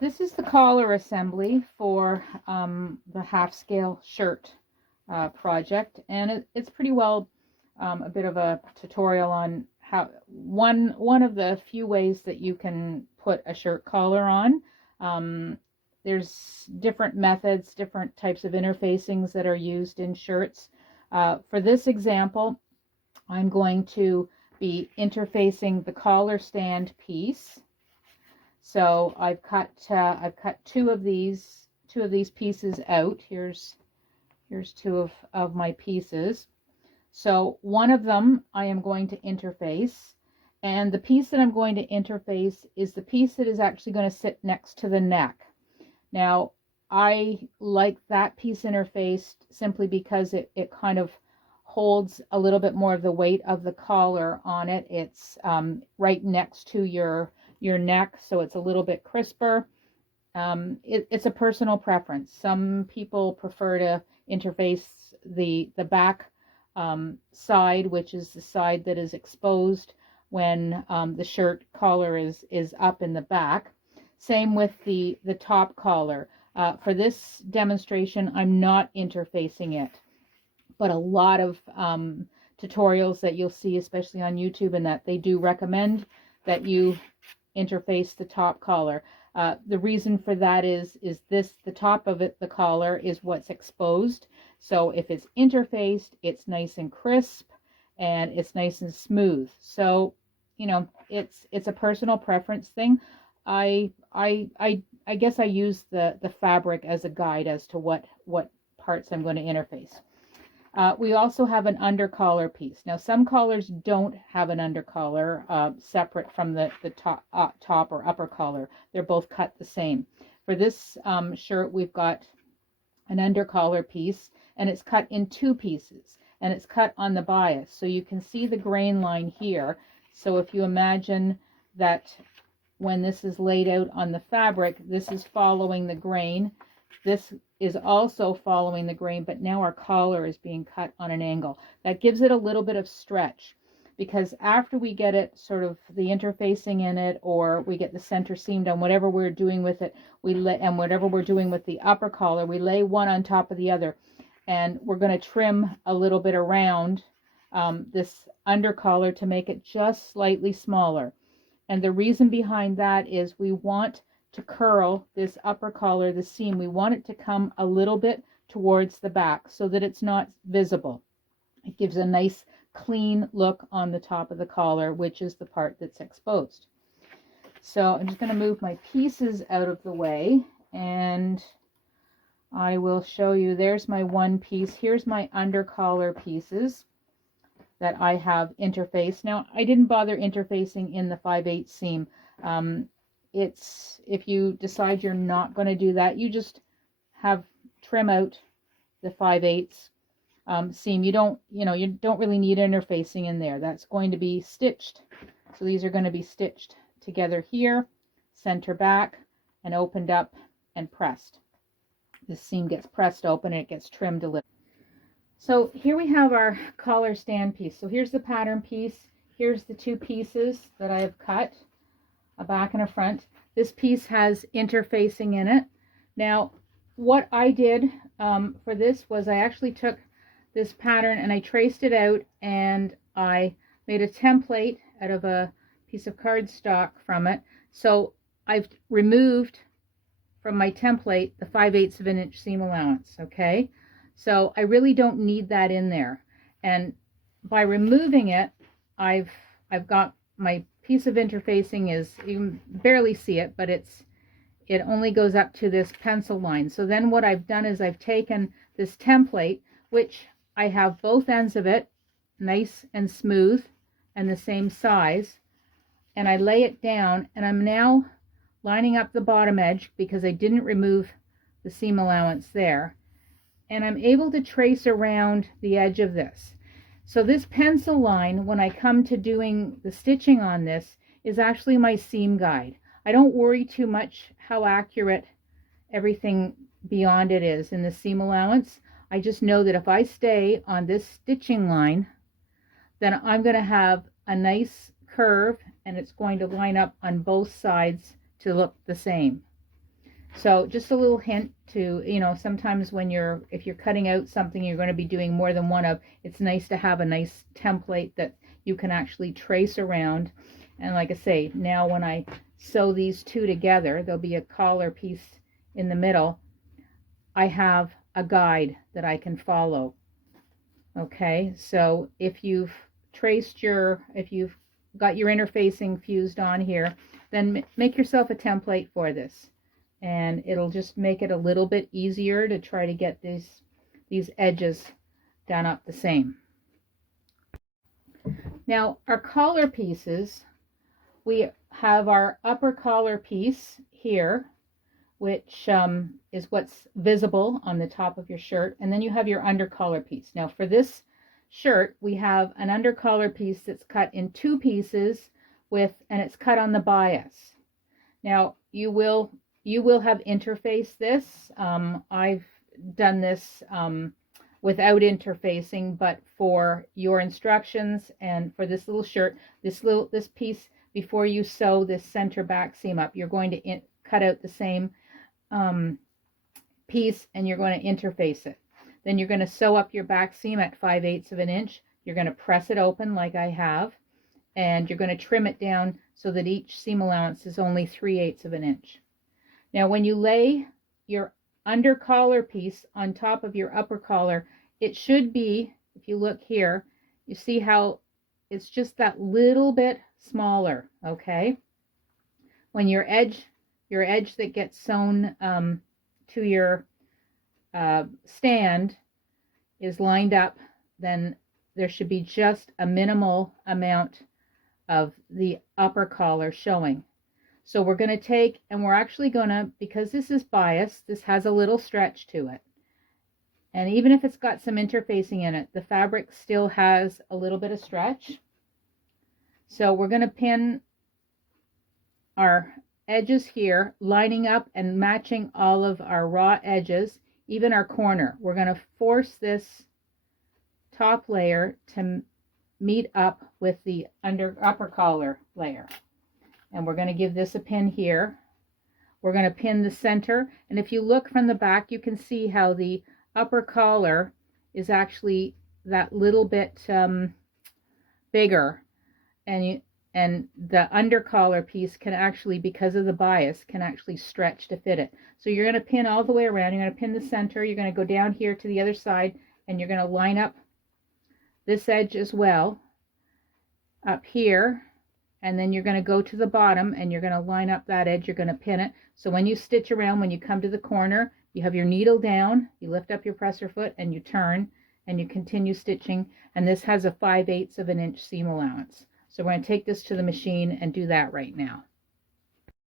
This is the collar assembly for the half-scale shirt project, and it's pretty well a bit of a tutorial on how one of the few ways that you can put a shirt collar on. There's different methods, different types of interfacings that are used in shirts. For this example, I'm going to be interfacing the collar stand piece. So I've cut two of these pieces out. Here's two of my pieces. So one of them I am going to interface, and the piece that I'm going to interface is the piece that is actually going to sit next to the neck. Now I like that piece interfaced simply because it kind of holds a little bit more of the weight of the collar on it. It's right next to your neck, so it's a little bit crisper. It's a personal preference. Some people prefer to interface the back side, which is the side that is exposed when the shirt collar is up in the back. Same with the top collar. For this demonstration, I'm not interfacing it, but a lot of tutorials that you'll see, especially on YouTube, and that they do recommend that you interface the top collar. The reason for that is the top of it, the collar, is what's exposed. So if it's interfaced, it's nice and crisp and it's nice and smooth. So, you know, it's a personal preference thing. I guess I use the fabric as a guide as to what parts I'm going to interface. We also have an undercollar piece. Now, some collars don't have an undercollar separate from the top or upper collar. They're both cut the same. For this shirt, we've got an undercollar piece, and it's cut in two pieces, and it's cut on the bias. So you can see the grain line here. So if you imagine that when this is laid out on the fabric, this is following the grain. This is also following the grain, but now our collar is being cut on an angle. That gives it a little bit of stretch, because after we get it sort of the interfacing in it, or we get the center seam done, whatever we're doing with it, and whatever we're doing with the upper collar, we lay one on top of the other, and we're going to trim a little bit around this under collar to make it just slightly smaller. And the reason behind that is we want to curl this upper collar, the seam. We want it to come a little bit towards the back so that it's not visible. It gives a nice clean look on the top of the collar, which is the part that's exposed. So I'm just going to move my pieces out of the way, and I will show you. There's my one piece. Here's my under collar pieces that I have interfaced. Now, I didn't bother interfacing in the 5/8 seam. It's, if you decide you're not going to do that, you just have trim out the 5/8 seam. You don't really need interfacing in there. That's going to be stitched. So these are going to be stitched together here, center back, and opened up and pressed. This seam gets pressed open and it gets trimmed a little. So here we have our collar stand piece. So here's the pattern piece. Here's the two pieces that I have cut, a back and a front. This piece has interfacing in it. Now, what I did for this was I actually took this pattern and I traced it out, and I made a template out of a piece of cardstock from it. So I've removed from my template the 5/8 of an inch seam allowance, okay? So I really don't need that in there. And by removing it, I've got my piece of interfacing is, you can barely see it, but it only goes up to this pencil line. So then what I've done is I've taken this template, which I have both ends of it nice and smooth and the same size, and I lay it down, and I'm now lining up the bottom edge because I didn't remove the seam allowance there, and I'm able to trace around the edge of this. So this pencil line, when I come to doing the stitching on this, is actually my seam guide. I don't worry too much how accurate everything beyond it is in the seam allowance. I just know that if I stay on this stitching line, then I'm going to have a nice curve, and it's going to line up on both sides to look the same. So just a little hint to, sometimes if you're cutting out something you're going to be doing more than one of, it's nice to have a nice template that you can actually trace around. And like I say, now when I sew these two together, there'll be a collar piece in the middle. I have a guide that I can follow. Okay, so if you've got your interfacing fused on here, then make yourself a template for this, and it'll just make it a little bit easier to try to get these edges done up the same. Now our collar pieces, we have our upper collar piece here, which is what's visible on the top of your shirt, and then you have your under collar piece. Now for this shirt, we have an under collar piece that's cut in two pieces and it's cut on the bias. Now you will have interfaced this. I've done this without interfacing, but for your instructions and for this little shirt, this piece, before you sew this center back seam up, you're going to cut out the same piece, and you're going to interface it. Then you're going to sew up your back seam at 5/8 of an inch. You're going to press it open like I have, and you're going to trim it down so that each seam allowance is only 3/8 of an inch. Now when you lay your under collar piece on top of your upper collar, it should be, if you look here, you see how it's just that little bit smaller, okay? When your edge that gets sewn to your stand is lined up, then there should be just a minimal amount of the upper collar showing. So we're going to take, and we're actually going to, because this is biased, this has a little stretch to it. And even if it's got some interfacing in it, the fabric still has a little bit of stretch. So we're going to pin our edges here, lining up and matching all of our raw edges, even our corner. We're going to force this top layer to meet up with the upper collar layer. And we're going to give this a pin here. We're going to pin the center, and if you look from the back, you can see how the upper collar is actually that little bit bigger, and the under collar piece can actually, because of the bias, can actually stretch to fit it. So you're going to pin all the way around. You're going to pin the center. You're going to go down here to the other side, and you're going to line up this edge as well up here, and then you're going to go to the bottom and you're going to line up that edge. You're going to pin it. So when you stitch around, when you come to the corner, you have your needle down, you lift up your presser foot, and you turn, and you continue stitching. And this has a 5/8 of an inch seam allowance. So we're going to take this to the machine and do that right now.